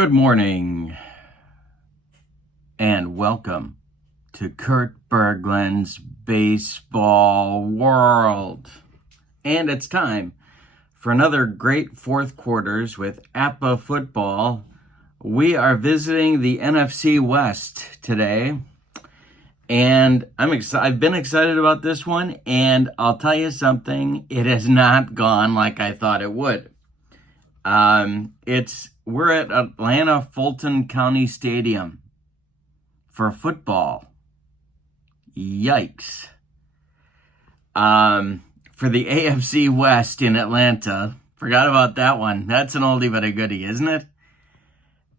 Good morning, and welcome to Kurt Berglund's Baseball World. And it's time for another great fourth quarters with APBA football. We are visiting the NFC West today, and I've been excited about this one, and I'll tell you something, it has not gone like I thought it would. We're at Atlanta Fulton County Stadium for football. Yikes. For the AFC West in Atlanta. Forgot about that one. That's an oldie but a goodie, isn't it?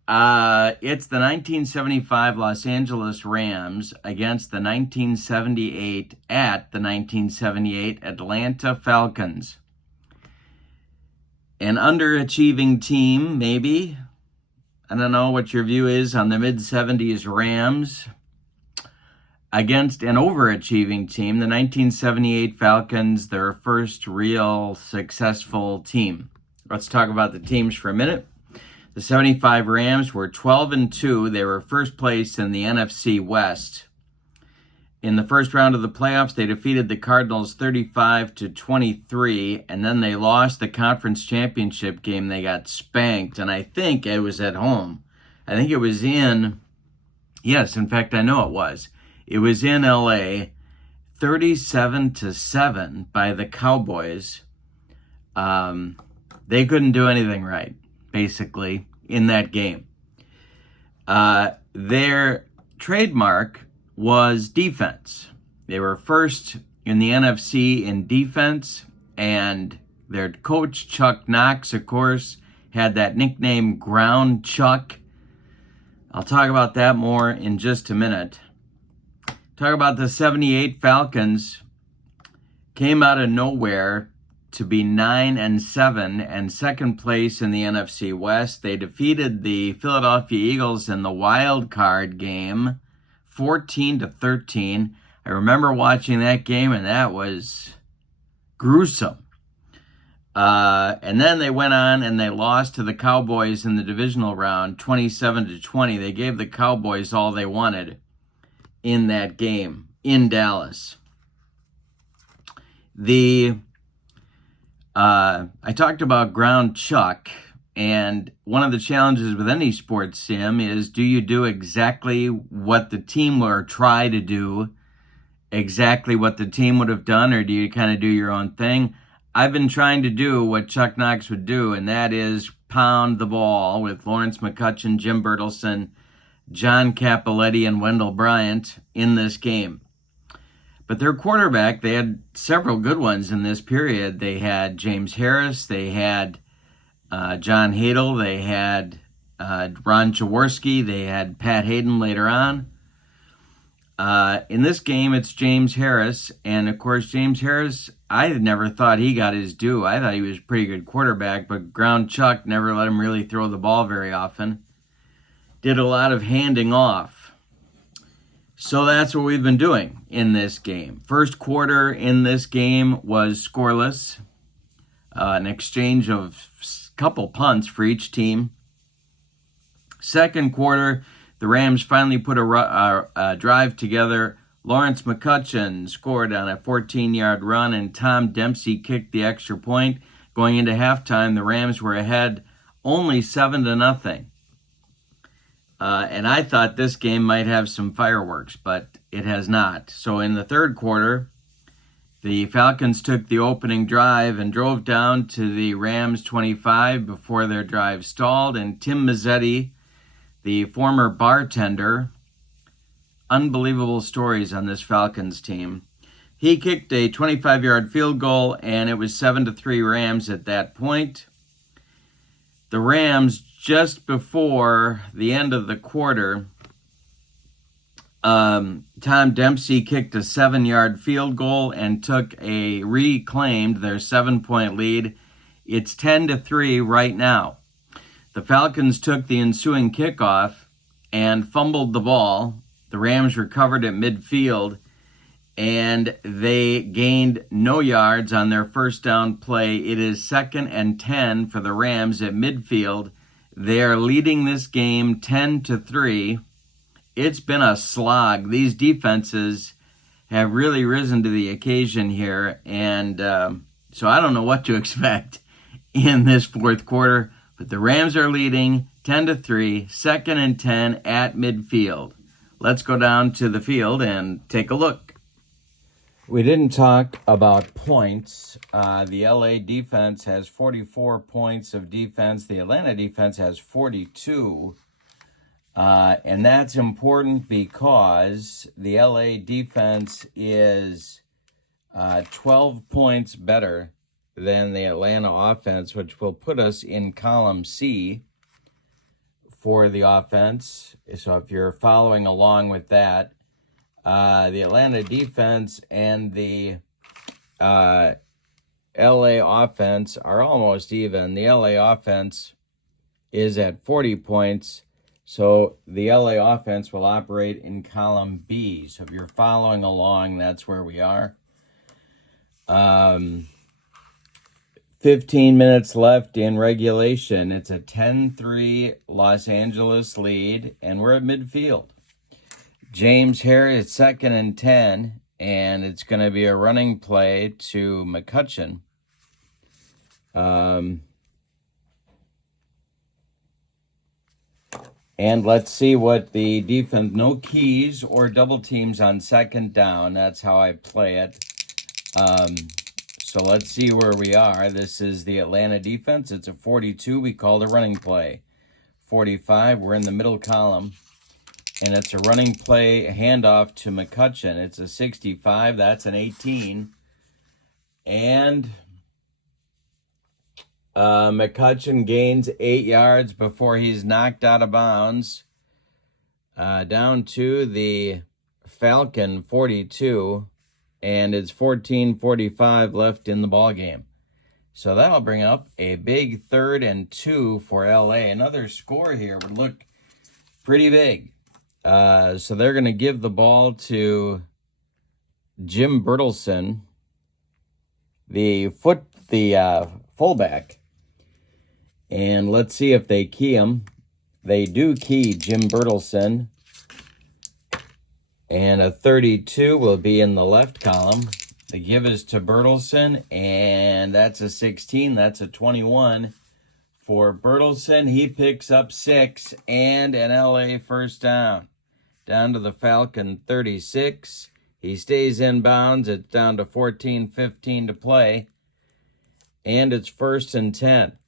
It's the 1975 Los Angeles Rams against the 1978 Atlanta Falcons. An underachieving team, maybe. I don't know what your view is on the mid-70s Rams against an overachieving team, the 1978 Falcons, their first real successful team. Let's talk about the teams for a minute. The 75 Rams were 12-2. They were first place in the NFC West. In the first round of the playoffs, they defeated the Cardinals 35-23, and then they lost the conference championship game. They got spanked, and I think it was at home. I think it was in fact, I know it was. It was in LA, 37-7 by the Cowboys. They couldn't do anything right, basically, in that game. Their trademark was defense. They were first in the NFC in defense, and their coach, Chuck Knox, of course, had that nickname Ground Chuck. I'll talk about that more in just a minute. Talk about the 78 Falcons. Came out of nowhere to be 9-7 and second place in the NFC West. They defeated the Philadelphia Eagles in the wild card game 14-13. I remember watching that game, and that was gruesome. And then they went on and they lost to the Cowboys in the divisional round, 27-20. They gave the Cowboys all they wanted in that game in Dallas. I talked about Ground Chuck. And one of the challenges with any sports sim is, do you do exactly what the team or try to do exactly what the team would have done, or do you kind of do your own thing? I've been trying to do what Chuck Knox would do, and that is pound the ball with Lawrence McCutcheon, Jim Bertelsen, John Cappelletti, and Wendell Bryant in this game. But their quarterback, they had several good ones in this period. They had James Harris, they had John Hadel, they had Ron Jaworski, they had Pat Hayden later on. In this game, it's James Harris, and of course, James Harris, I never thought he got his due. I thought he was a pretty good quarterback, but Ground Chuck never let him really throw the ball very often. Did a lot of handing off. So that's what we've been doing in this game. First quarter in this game was scoreless. An exchange of couple punts for each team. Second quarter, the Rams finally put a drive together. Lawrence McCutcheon scored on a 14-yard run, and Tom Dempsey kicked the extra point. Going into halftime, the Rams were ahead only 7-0. And I thought this game might have some fireworks, but it has not. So in the third quarter, the Falcons took the opening drive and drove down to the Rams 25 before their drive stalled, and Tim Mazzetti, the former bartender, unbelievable stories on this Falcons team. He kicked a 25-yard field goal, and it was 7-3 Rams at that point. The Rams, just before the end of the quarter, Tom Dempsey kicked a 7-yard field goal and reclaimed their 7-point lead. It's 10-3 right now. The Falcons took the ensuing kickoff and fumbled the ball. The Rams recovered at midfield, and they gained no yards on their first down play. It is 2nd and 10 for the Rams at midfield, They are leading this game 10-3. It's been a slog. These defenses have really risen to the occasion here, and so I don't know what to expect in this fourth quarter. But the Rams are leading 10-3, 2nd and 10 at midfield. Let's go down to the field and take a look. We didn't talk about points. The LA defense has 44 points of defense. The Atlanta defense has 42. And that's important because the LA defense is 12 points better than the Atlanta offense, which will put us in column C for the offense. So if you're following along with that, the Atlanta defense and the LA offense are almost even. The LA offense is at 40 points, so the LA offense will operate in column B. So if you're following along, that's where we are. 15 minutes left in regulation. It's a 10-3 Los Angeles lead, and we're at midfield. James Harris, 2nd and 10, and it's going to be a running play to McCutcheon. And let's see what the defense, no keys or double teams on 2nd down. That's how I play it. So let's see where we are. This is the Atlanta defense. It's a 42. We called a running play. 45, we're in the middle column. And it's a running play handoff to McCutcheon. It's a 65. That's an 18. And McCutcheon gains 8 yards before he's knocked out of bounds. Down to the Falcon 42. And it's 14:45 left in the ball game. So that'll bring up a big 3rd and 2 for LA. Another score here would look pretty big. So they're going to give the ball to Jim Bertelsen, the fullback. And let's see if they key him. They do key Jim Bertelsen. And a 32 will be in the left column. The give is to Bertelsen, and that's a 16. That's a 21 for Bertelsen. He picks up 6 and an LA first down. Down to the Falcon 36. He stays in bounds. It's down to 14:15 to play. And it's 1st and 10.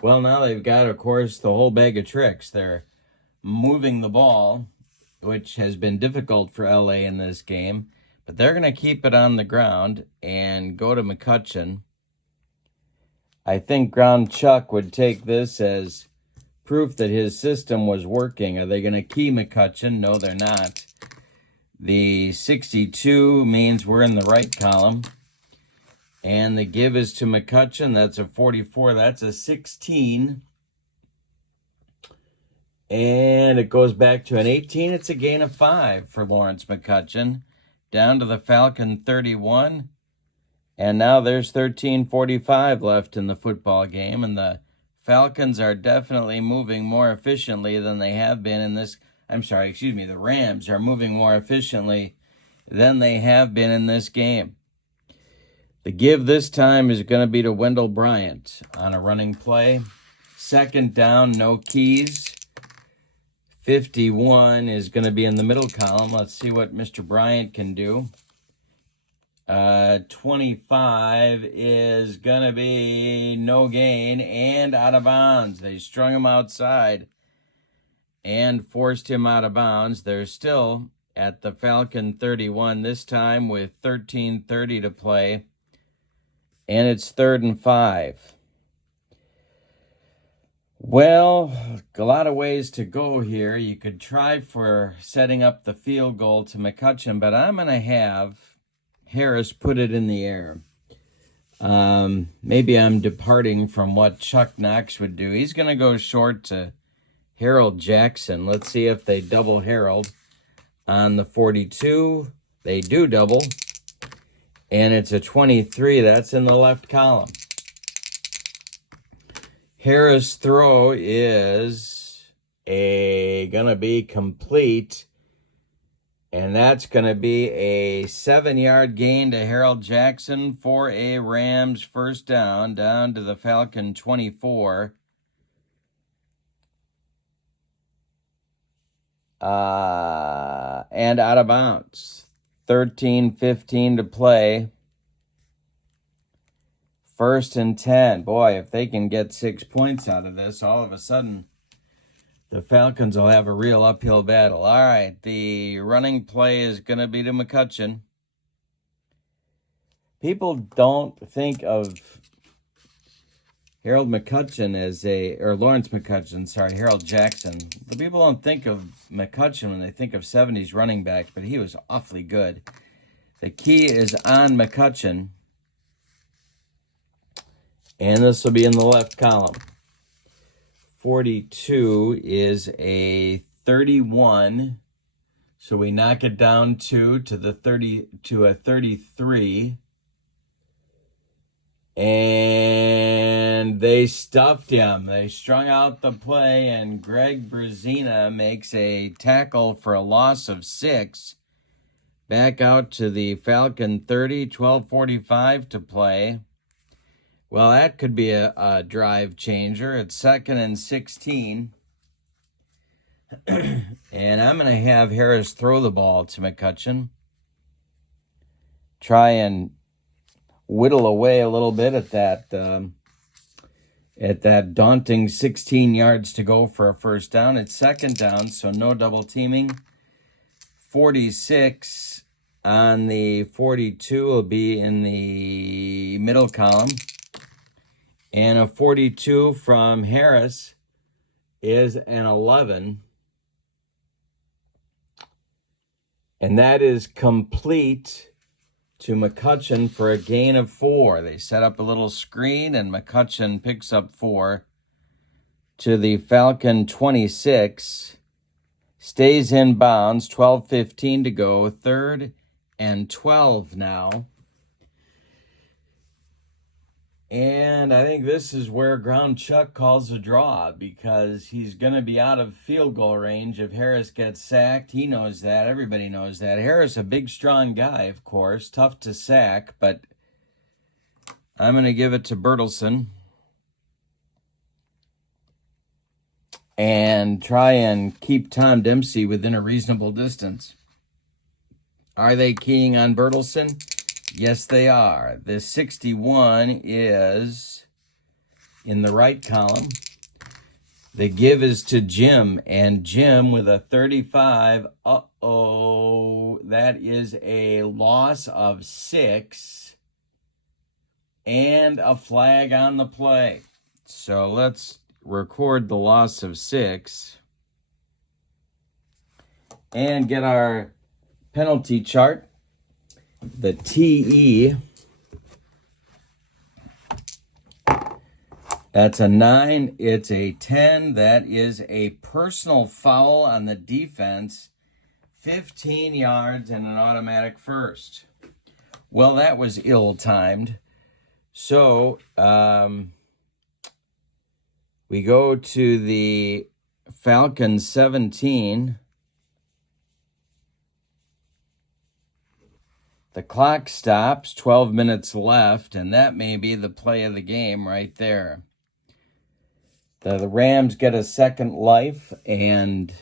Well, now they've got, of course, the whole bag of tricks. They're moving the ball, which has been difficult for LA in this game. But they're going to keep it on the ground and go to McCutcheon. I think Ground Chuck would take this as proof that his system was working. Are they going to key McCutcheon? No, they're not. The 62 means we're in the right column. And the give is to McCutcheon. That's a 44. That's a 16. And it goes back to an 18. It's a gain of 5 for Lawrence McCutcheon. Down to the Falcon 31. And now there's 13:45 left in the football game. And the Falcons are definitely moving more efficiently than they have been in this. The Rams are moving more efficiently than they have been in this game. The give this time is going to be to Wendell Bryant on a running play. 2nd down, no keys. 51 is going to be in the middle column. Let's see what Mr. Bryant can do. 25 is going to be no gain and out of bounds. They strung him outside and forced him out of bounds. They're still at the Falcon 31 this time with 13:30 to play. And it's 3rd and 5. Well, a lot of ways to go here. You could try for setting up the field goal to McCutcheon, but I'm going to have Harris put it in the air. Maybe I'm departing from what Chuck Knox would do. He's going to go short to Harold Jackson. Let's see if they double Harold on the 42. They do double. And it's a 23. That's in the left column. Harris' throw is gonna be complete, and that's gonna be a 7-yard gain to Harold Jackson for a Rams first down to the Falcon 24. And out of bounds. 13:15 to play. 1st and 10. Boy, if they can get 6 points out of this, all of a sudden the Falcons will have a real uphill battle. All right, the running play is going to be to McCutcheon. People don't think of Harold McCutcheon Lawrence McCutcheon, Harold Jackson. The people don't think of McCutcheon when they think of 70s running back, but he was awfully good. The key is on McCutcheon, and this will be in the left column. 42 is a 31, so we knock it down to a 33. And they stuffed him. They strung out the play, and Greg Brzezina makes a tackle for a loss of 6. Back out to the Falcon 30, 12:45 to play. Well, that could be a drive changer. It's 2nd and 16. And I'm going to have Harris throw the ball to McCutcheon. Try and whittle away a little bit at that daunting 16 yards to go for a first down. It's 2nd down, so no double teaming. 46 on the 42 will be in the middle column. And a 42 from Harris is an 11. And that is complete to McCutcheon for a gain of 4. They set up a little screen, and McCutcheon picks up 4 to the Falcon 26. Stays in bounds, 12:15 to go, 3rd and 12 now. And I think this is where Ground Chuck calls a draw, because he's going to be out of field goal range if Harris gets sacked. He knows that. Everybody knows that. Harris, a big, strong guy, of course. Tough to sack, but I'm going to give it to Bertelsen and try and keep Tom Dempsey within a reasonable distance. Are they keying on Bertelsen? Yes, they are. The 61 is in the right column. The give is to Jim, and Jim with a 35. That is a loss of 6 and a flag on the play. So let's record the loss of 6 and get our penalty chart. The TE, that's a 9, it's a 10, that is a personal foul on the defense, 15 yards and an automatic first. Well, that was ill-timed. So, we go to the Falcon 17. The clock stops, 12 minutes left, and that may be the play of the game right there. The Rams get a second life and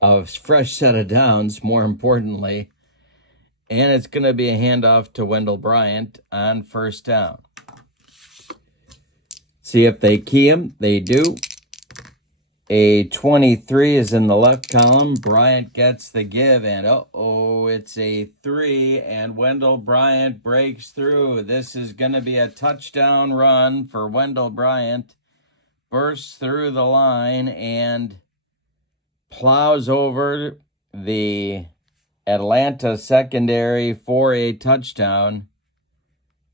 a fresh set of downs, more importantly, and it's going to be a handoff to Wendell Bryant on first down. See if they key him. They do. A 23 is in the left column. Bryant gets the give, and it's a 3, and Wendell Bryant breaks through. This is going to be a touchdown run for Wendell Bryant. Bursts through the line and plows over the Atlanta secondary for a touchdown.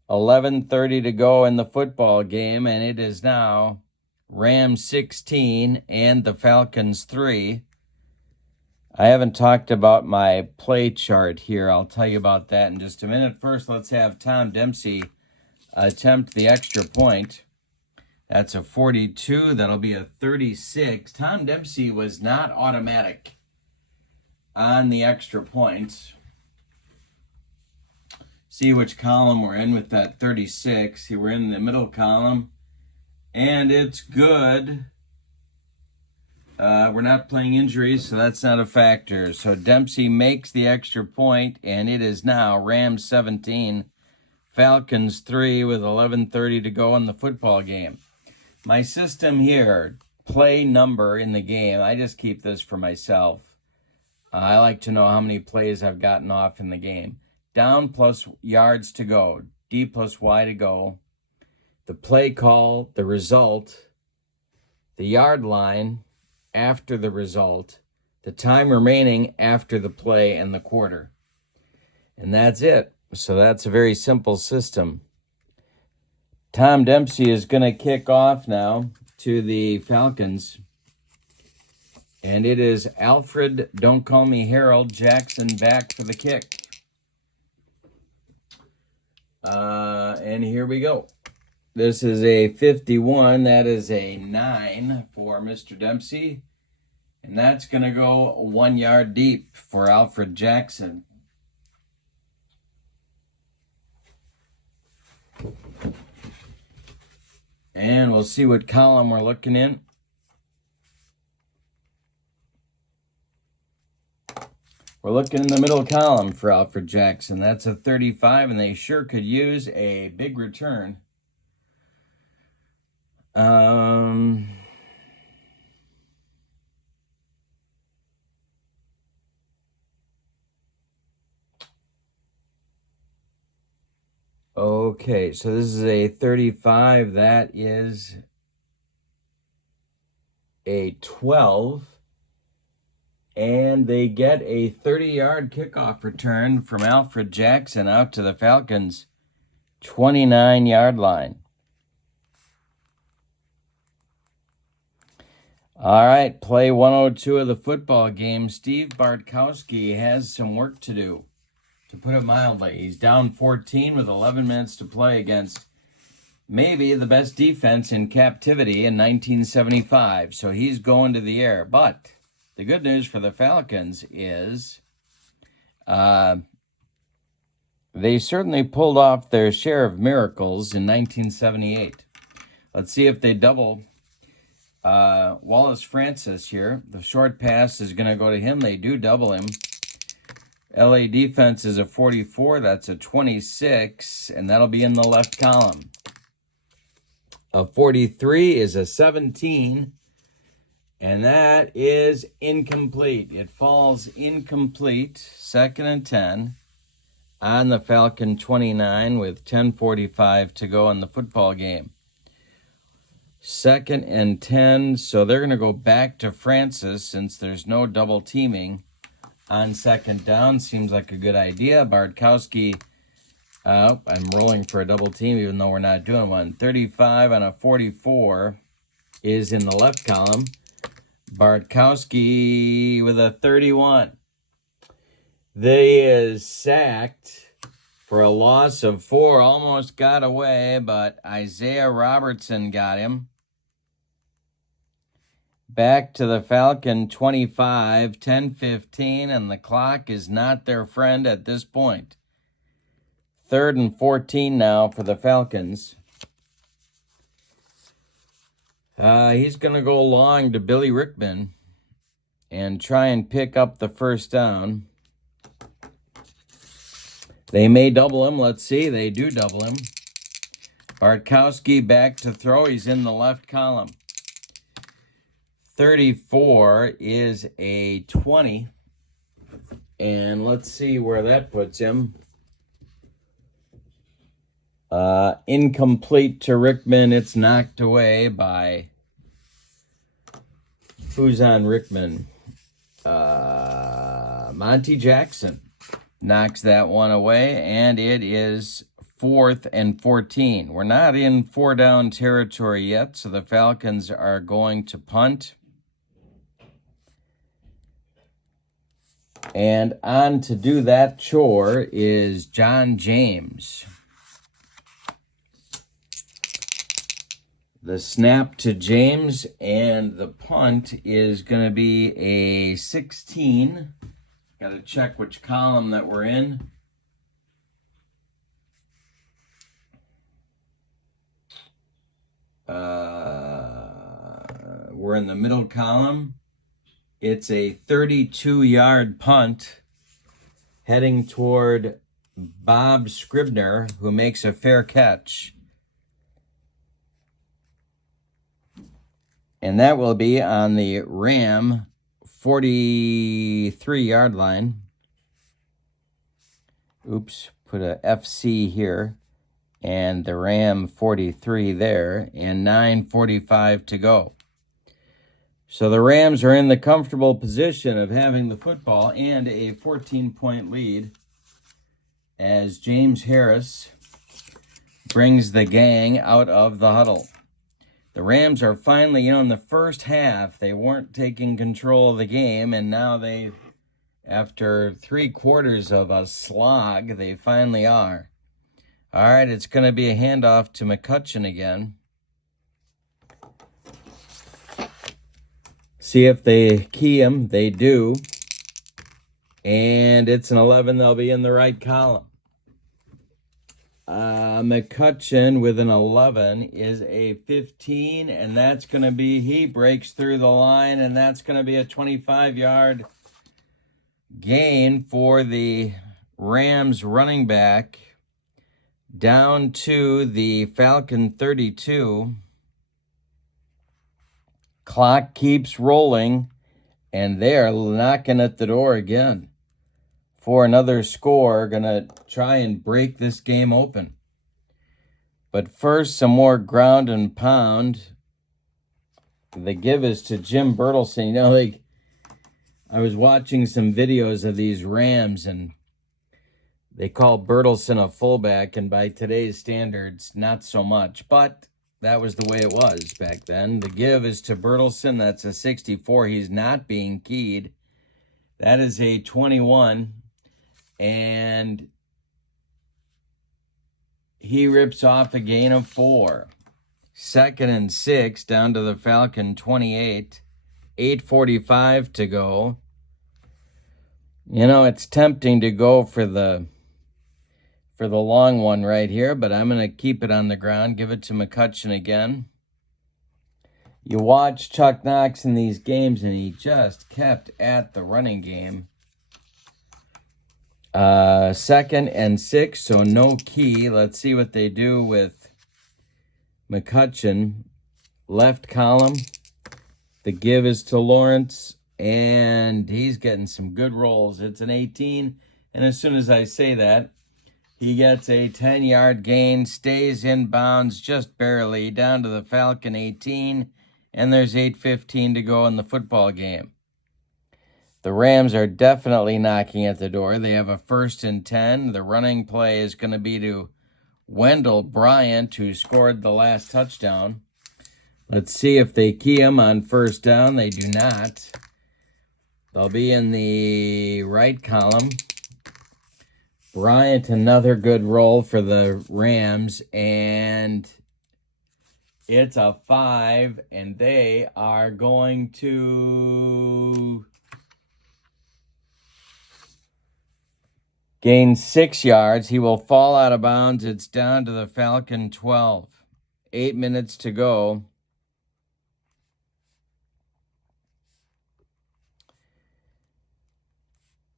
11:30 to go in the football game, and it is now Rams 16 and the Falcons 3. I haven't talked about my play chart here. I'll tell you about that in just a minute. First, let's have Tom Dempsey attempt the extra point. That's a 42. That'll be a 36. Tom Dempsey was not automatic on the extra points. See which column we're in with that 36. We're in the middle column, and it's good. We're not playing injuries, so that's not a factor. So Dempsey makes the extra point, and it is now Rams 17, Falcons 3 with 11:30 to go in the football game. My system here, play number in the game, I just keep this for myself. I like to know how many plays I've gotten off in the game. Down plus yards to go, D plus Y to go, the play call, the result, the yard line after the result, the time remaining after the play, and the quarter. And that's it. So that's a very simple system. Tom Dempsey is going to kick off now to the Falcons. And it is Alfred, don't call me Harold, Jackson back for the kick. And here we go. This is a 51. That is a 9 for Mr. Dempsey. And that's going to go 1 yard deep for Alfred Jackson. And we'll see what column we're looking in. We're looking in the middle column for Alfred Jackson. That's a 35, and they sure could use a big return. Okay, so this is a 35. That is a 12. And they get a 30-yard kickoff return from Alfred Jackson out to the Falcons' 29-yard line. All right, play 102 of the football game. Steve Bartkowski has some work to do, to put it mildly. He's down 14 with 11 minutes to play against maybe the best defense in captivity in 1975. So he's going to the air, but the good news for the Falcons is they certainly pulled off their share of miracles in 1978. Let's see if they double Wallace Francis here. The short pass is going to go to him. They do double him. LA defense is a 44. That's a 26, and that'll be in the left column. A 43 is a 17. And that is incomplete. It falls incomplete. 2nd and 10 on the Falcon 29 with 10:45 to go in the football game. 2nd and 10. So they're going to go back to Francis since there's no double teaming on 2nd down. Seems like a good idea. Bartkowski, I'm rolling for a double team even though we're not doing one. 35 on a 44 is in the left column. Bartkowski with a 31. They is sacked for a loss of 4. Almost got away, but Isaiah Robertson got him. Back to the Falcon 25, 10:15, and the clock is not their friend at this point. 3rd and 14 now for the Falcons. He's going to go long to Billy Rickman and try and pick up the first down. They may double him. Let's see. They do double him. Bartkowski back to throw. He's in the left column. 34 is a 20. And let's see where that puts him. Incomplete to Rickman. It's knocked away by... Who's on Rickman? Monty Jackson knocks that one away, and it is 4th and 14. We're not in 4-down territory yet, so the Falcons are going to punt. And on to do that chore is John James. The snap to James, and the punt is going to be a 16. Got to check which column that we're in. We're in the middle column. It's a 32-yard punt heading toward Bob Scribner, who makes a fair catch. And that will be on the Ram 43-yard line. Oops, put a FC here. And the Ram 43 there, and 9:45 to go. So the Rams are in the comfortable position of having the football and a 14-point lead as James Harris brings the gang out of the huddle. The Rams are finally, in the first half, they weren't taking control of the game, and now they, after 3 quarters of a slog, they finally are. All right, it's going to be a handoff to McCutcheon again. See if they key him. They do. And it's an 11. They'll be in the right column. McCutcheon with an 11 is a 15, and that's going to be, he breaks through the line, and that's going to be a 25-yard gain for the Rams running back. Down to the Falcon 32. Clock keeps rolling, and they're knocking at the door again for another score. Going to try and break this game open. But first, some more ground and pound. The give is to Jim Bertelsen. I was watching some videos of these Rams, and they call Bertelsen a fullback, and by today's standards, not so much. But that was the way it was back then. The give is to Bertelsen. That's a 64. He's not being keyed. That is a 21. And he rips off a gain of 4. 2nd and 6 down to the Falcon 28. 8:45 to go. It's tempting to go for the long one right here, but I'm going to keep it on the ground, give it to McCutcheon again. You watch Chuck Knox in these games, and he just kept at the running game. 2nd and 6, so no key. Let's see what they do with McCutcheon. Left column. The give is to Lawrence, and he's getting some good rolls. It's an 18, and as soon as I say that, he gets a 10-yard gain, stays in bounds just barely, down to the Falcon 18, and there's 8:15 to go in the football game. The Rams are definitely knocking at the door. They have a 1st and 10. The running play is going to be to Wendell Bryant, who scored the last touchdown. Let's see if they key him on 1st down. They do not. They'll be in the right column. Bryant, another good roll for the Rams, and it's a 5, and they are going to gain 6 yards. He will fall out of bounds. It's down to the Falcon 12. 8 minutes to go.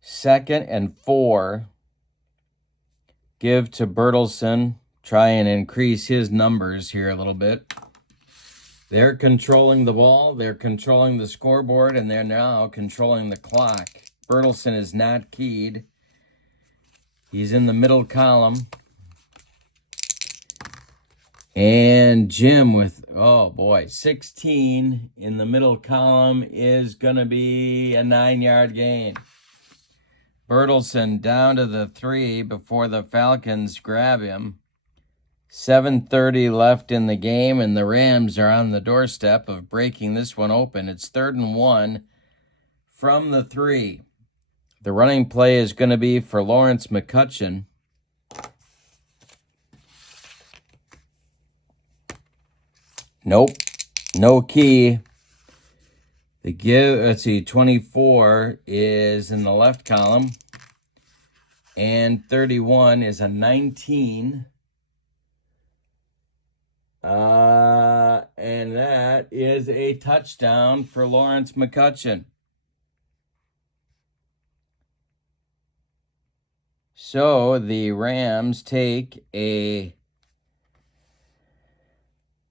Second and 4. Give to Bertelsen. Try and increase his numbers here a little bit. They're controlling the ball. They're controlling the scoreboard, and they're now controlling the clock. Bertelsen is not keyed. He's in the middle column. And Jim with, 16 in the middle column is going to be a 9-yard gain. Bertelsen down to the 3 before the Falcons grab him. 7:30 left in the game, and the Rams are on the doorstep of breaking this one open. It's 3rd and 1 from the 3. The running play is going to be for Lawrence McCutcheon. Nope. No key. The give, let's see, 24 is in the left column. And 31 is a 19. And that is a touchdown for Lawrence McCutcheon. So the Rams take a...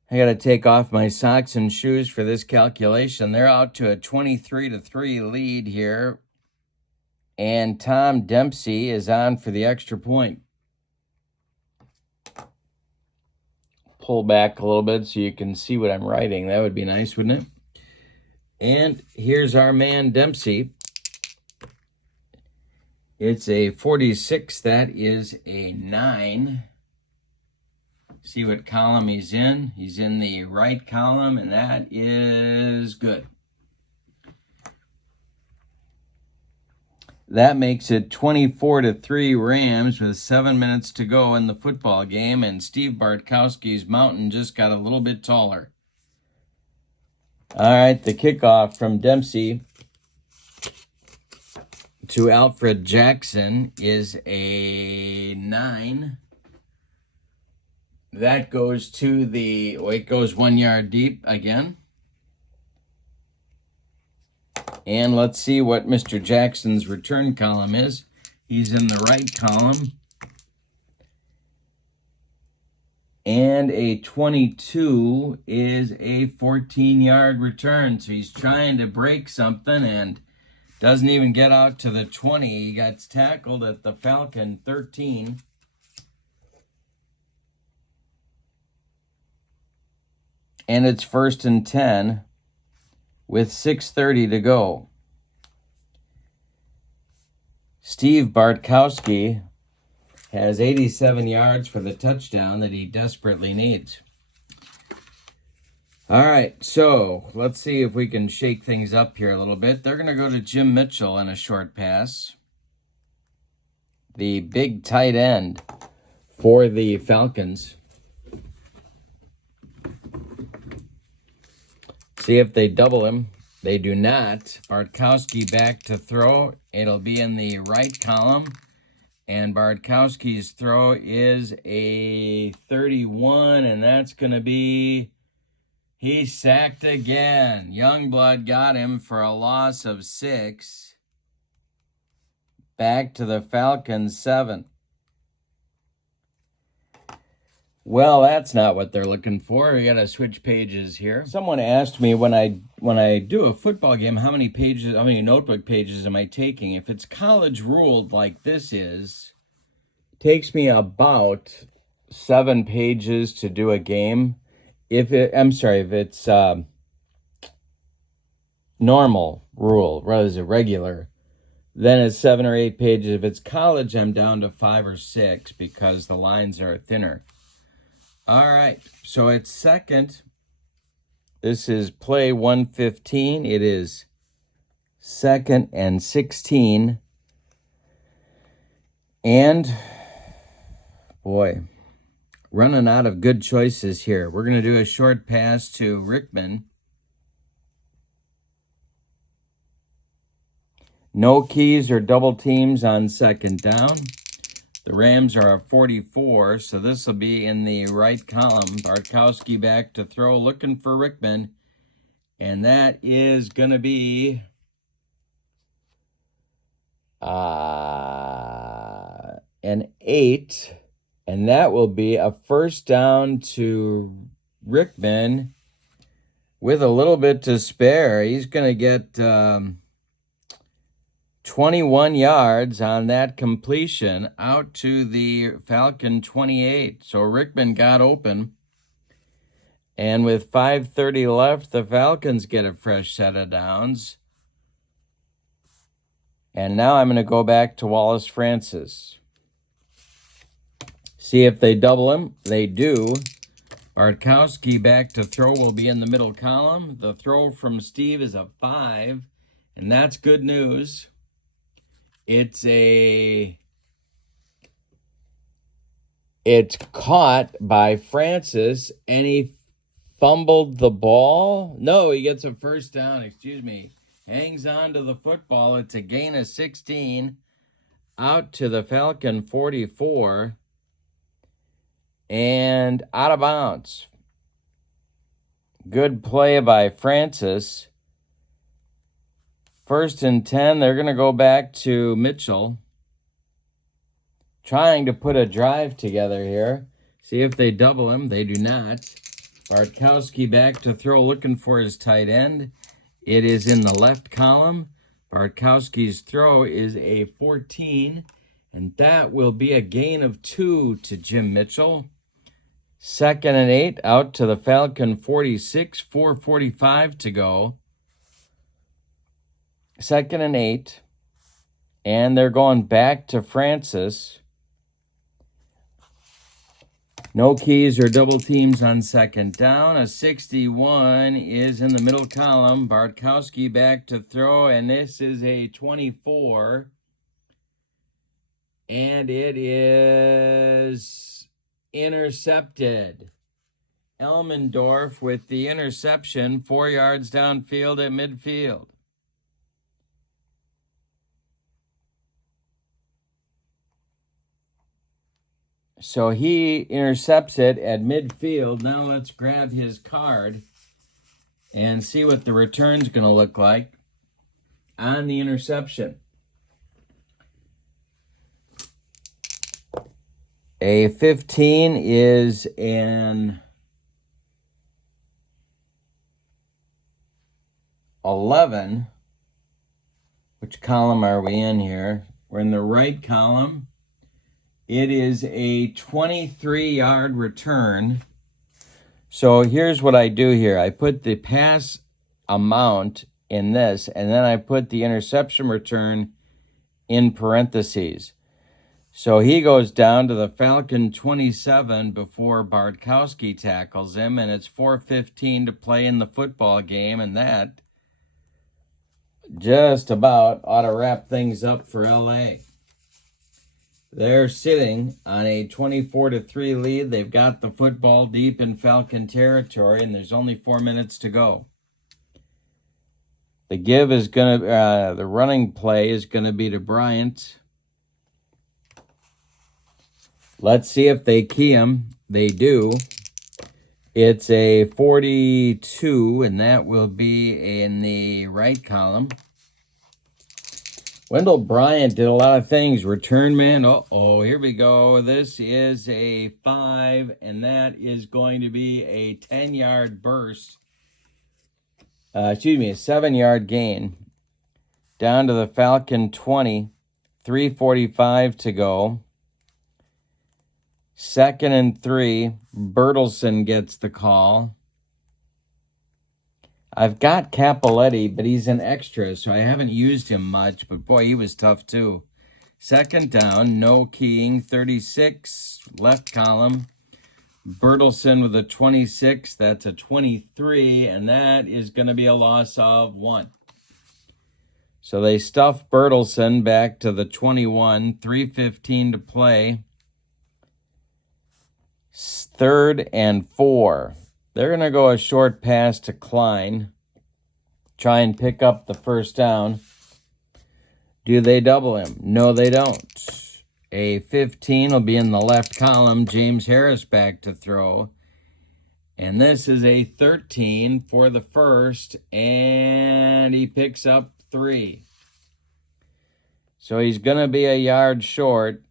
I got to take off my socks and shoes for this calculation. They're out to a 23-3 lead here. And Tom Dempsey is on for the extra point. Pull back a little bit so you can see what I'm writing. That would be nice, wouldn't it? And here's our man Dempsey. It's a 46. That is a 9. See what column he's in. He's in the right column, and that is good. That makes it 24-3 Rams with 7 minutes to go in the football game, and Steve Bartkowski's mountain just got a little bit taller. All right, the kickoff from Dempsey to Alfred Jackson is a 9. That goes to the, it goes 1 yard deep again. And let's see what Mr. Jackson's return column is. He's in the right column. And a 22 is a 14-yard return. So he's trying to break something and doesn't even get out to the 20. He gets tackled at the Falcon 13. And it's 1st and 10 with 6:30 to go. Steve Bartkowski has 87 yards for the touchdown that he desperately needs. All right, so let's see if we can shake things up here a little bit. They're going to go to Jim Mitchell in a short pass. The big tight end for the Falcons. See if they double him. They do not. Bartkowski back to throw. It'll be in the right column. And Bartkowski's throw is a 31, and that's going to be... He's sacked again. Youngblood got him for a loss of 6. Back to the Falcons 7. Well, that's not what they're looking for. We got to switch pages here. Someone asked me when I do a football game, how many notebook pages am I taking? If it's college ruled like this is, it takes me about 7 pages to do a game. If it's normal rule, rather than regular, then it's 7 or 8 pages. If it's college, I'm down to 5 or 6 because the lines are thinner. All right, so it's second. This is play 115. It is 2nd and 16. And, boy, running out of good choices here. We're going to do a short pass to Rickman. No keys or double teams on 2nd down. The Rams are a 44, so this will be in the right column. Bartkowski back to throw, looking for Rickman. And that is going to be an 8. And that will be a 1st down to Rickman with a little bit to spare. He's going to get 21 yards on that completion out to the Falcon 28. So Rickman got open. And with 5:30 left, the Falcons get a fresh set of downs. And now I'm going to go back to Wallace Francis. See if they double him. They do. Bartkowski back to throw will be in the middle column. The throw from Steve is a 5. And that's good news. It's caught by Francis, and he fumbled the ball. No, he gets a first down, excuse me. Hangs on to the football. It's a gain of 16 out to the Falcon 44 and out of bounds. Good play by Francis. 1st and 10, they're going to go back to Mitchell. Trying to put a drive together here. See if they double him. They do not. Bartkowski back to throw, looking for his tight end. It is in the left column. Bartkowski's throw is a 14, and that will be a gain of 2 to Jim Mitchell. 2nd and 8 out to the Falcon 46, 4:45 to go. 2nd and 8, and they're going back to Francis. No keys or double teams on 2nd down. A 61 is in the middle column. Bartkowski back to throw, and this is a 24. And it is intercepted. Elmendorf with the interception, 4 yards downfield at midfield. So he intercepts it at midfield. Now let's grab his card and see what the return's going to look like on the interception. A 15 is an 11. Which column are we in here? We're in the right column. It is a 23-yard return. So here's what I do here. I put the pass amount in this, and then I put the interception return in parentheses. So he goes down to the Falcon 27 before Bartkowski tackles him, and it's 4:15 to play in the football game, and that just about ought to wrap things up for LA. They're sitting on a 24-3 lead. They've got the football deep in Falcon territory, and there's only 4 minutes to go. The give is going to, the running play is going to be to Bryant. Let's see if they key him. They do. It's a 42, and that will be in the right column. Wendell Bryant did a lot of things. Return man. Uh-oh, here we go. This is a 5, and that is going to be a 10-yard burst. A 7-yard gain. Down to the Falcon 20. 3:45 to go. 2nd and 3. Bertelsen gets the call. I've got Capoletti, but he's an extra, so I haven't used him much. But, boy, he was tough, too. 2nd down, no keying. 36, left column. Bertelsen with a 26. That's a 23, and that is going to be a loss of 1. So they stuff Bertelsen back to the 21. 3:15 to play. 3rd and 4. They're going to go a short pass to Klein. Try and pick up the first down. Do they double him? No, they don't. A 15 will be in the left column. James Harris back to throw. And this is a 13 for the first. And he picks up 3. So he's going to be a yard short.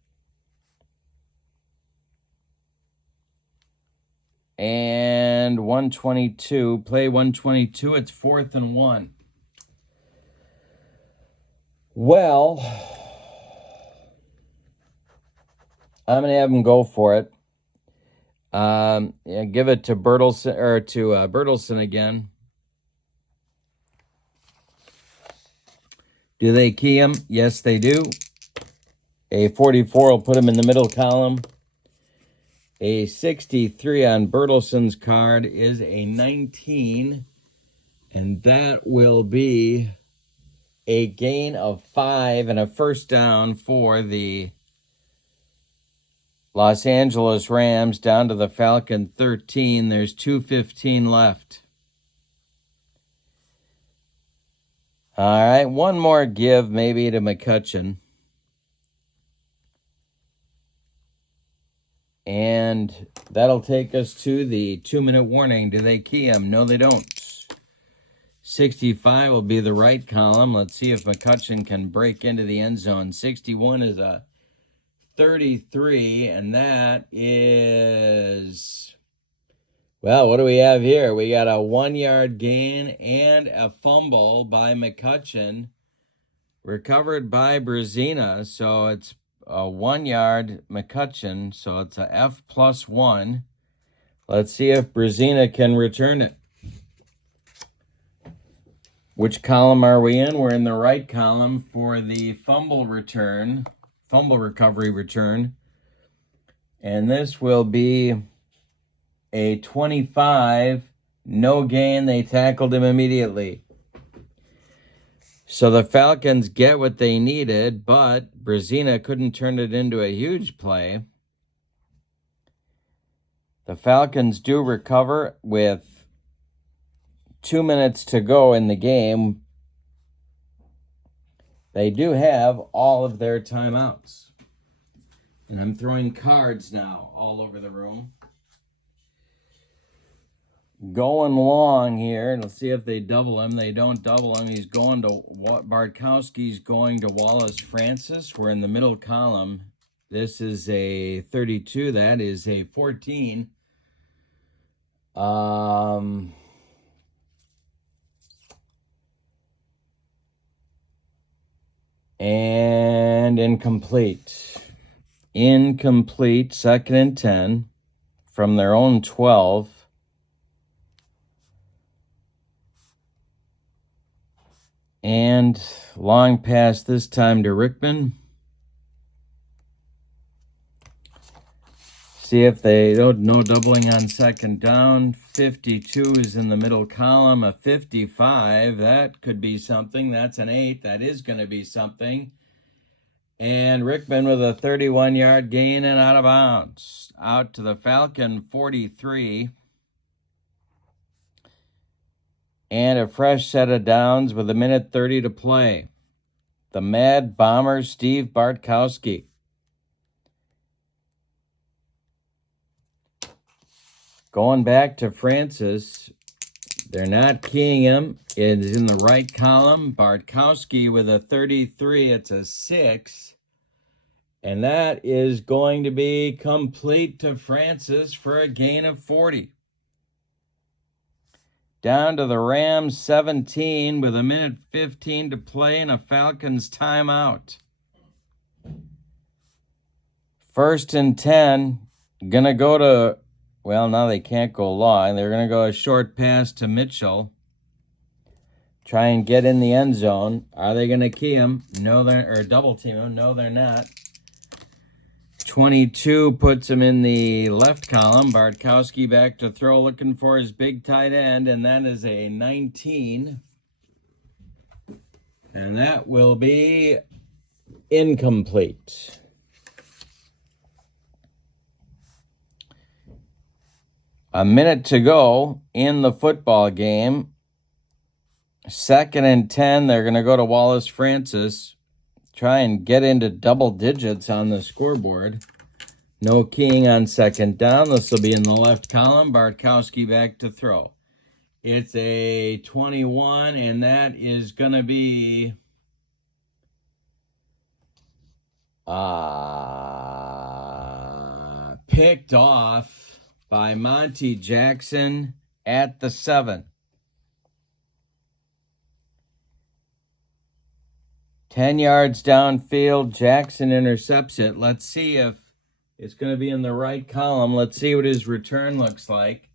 And 122, play 122, it's 4th and 1. Well, I'm going to have him go for it. Give it to Bertelsen, or to Bertelsen again. Do they key him? Yes, they do. A 44 will put him in the middle column. A 63 on Bertelsen's card is a 19, and that will be a gain of 5 and a first down for the Los Angeles Rams down to the Falcon 13. There's 2:15 left. All right, one more give maybe to McCutcheon. And that'll take us to the 2-minute warning. Do they key him? No, they don't. 65 will be the right column. Let's see if McCutcheon can break into the end zone. 61 is a 33, and that is, well, what do we have here? We got a 1-yard gain and a fumble by McCutcheon, recovered by Brazina, so it's a 1-yard McCutcheon, so it's a F+1. Let's see if Brazina can return it. Which column are we in? We're in the right column for the fumble recovery return. And this will be a 25, no gain. They tackled him immediately. So the Falcons get what they needed, but Brazina couldn't turn it into a huge play. The Falcons do recover with 2 minutes to go in the game. They do have all of their timeouts. And I'm throwing cards now all over the room. Going long here. Let's see if they double him. They don't double him. He's going to Bartkowski's going to Wallace Francis. We're in the middle column. This is a 32. That is a 14. And incomplete. Incomplete. 2nd and 10 from their own 12. And long pass this time to Rickman. See if they don't, no doubling on 2nd down. 52 is in the middle column. A 55, that could be something. That's an 8. That is going to be something. And Rickman with a 31-yard gain and out of bounds. Out to the Falcon 43. And a fresh set of downs with 1:30 to play. The Mad Bomber, Steve Bartkowski. Going back to Francis. They're not keying him. It is in the right column. Bartkowski with a 33. It's a 6. And that is going to be complete to Francis for a gain of 40. Down to the Rams 17 with 1:15 to play and a Falcons timeout. 1st and 10. Gonna go to, well, now they can't go long. They're gonna go a short pass to Mitchell. Try and get in the end zone. Are they gonna key him? No, or double team him. No, they're not. 22 puts him in the left column. Bartkowski back to throw, looking for his big tight end, and that is a 19. And that will be incomplete. A minute to go in the football game. 2nd and 10. They're going to go to Wallace Francis. Try and get into double digits on the scoreboard. No keying on 2nd down. This will be in the left column. Bartkowski back to throw. It's a 21, and that is going to be picked off by Monty Jackson at the 7. 10 yards downfield, Jackson intercepts it. Let's see if it's going to be in the right column. Let's see what his return looks like.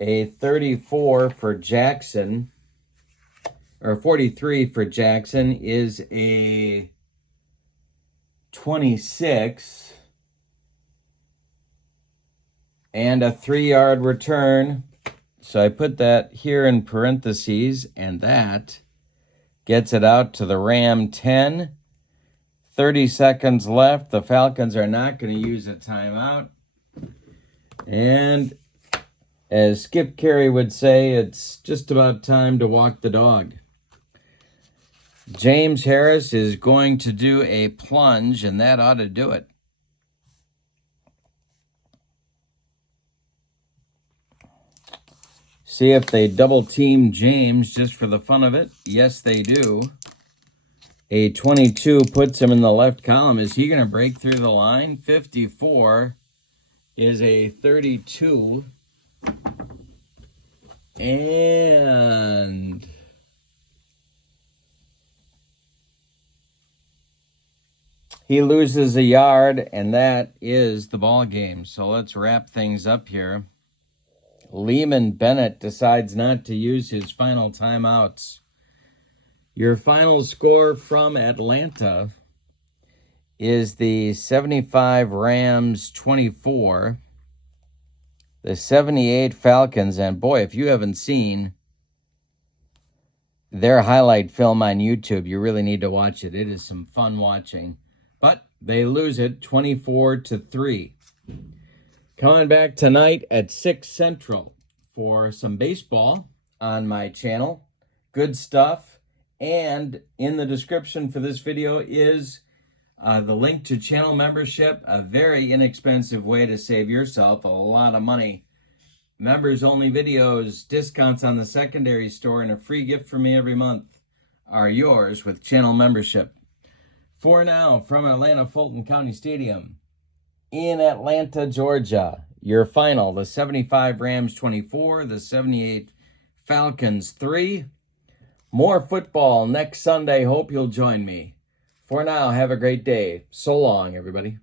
A 34 for Jackson, or 43 for Jackson, is a 26. And a 3-yard return. So I put that here in parentheses, and that gets it out to the Ram 10, 30 seconds left. The Falcons are not going to use a timeout. And as Skip Carey would say, it's just about time to walk the dog. James Harris is going to do a plunge, and that ought to do it. See if they double team James just for the fun of it. Yes, they do. A 22 puts him in the left column. Is he going to break through the line? 54 is a 32. And he loses a yard, and that is the ball game. So let's wrap things up here. Lehman Bennett decides not to use his final timeouts. Your final score from Atlanta is the 75 Rams 24, the 78 Falcons. And boy, if you haven't seen their highlight film on YouTube, you really need to watch it. It is some fun watching. But they lose it 24-3. Coming back tonight at 6 Central for some baseball on my channel. Good stuff. And in the description for this video is the link to channel membership, a very inexpensive way to save yourself a lot of money. Members only videos, discounts on the secondary store, and a free gift from me every month are yours with channel membership. For now, from Atlanta Fulton County Stadium in Atlanta, Georgia, your final, the 75 Rams 24, the 78 Falcons 3. More football next Sunday. Hope you'll join me. For now, have a great day. So long, everybody.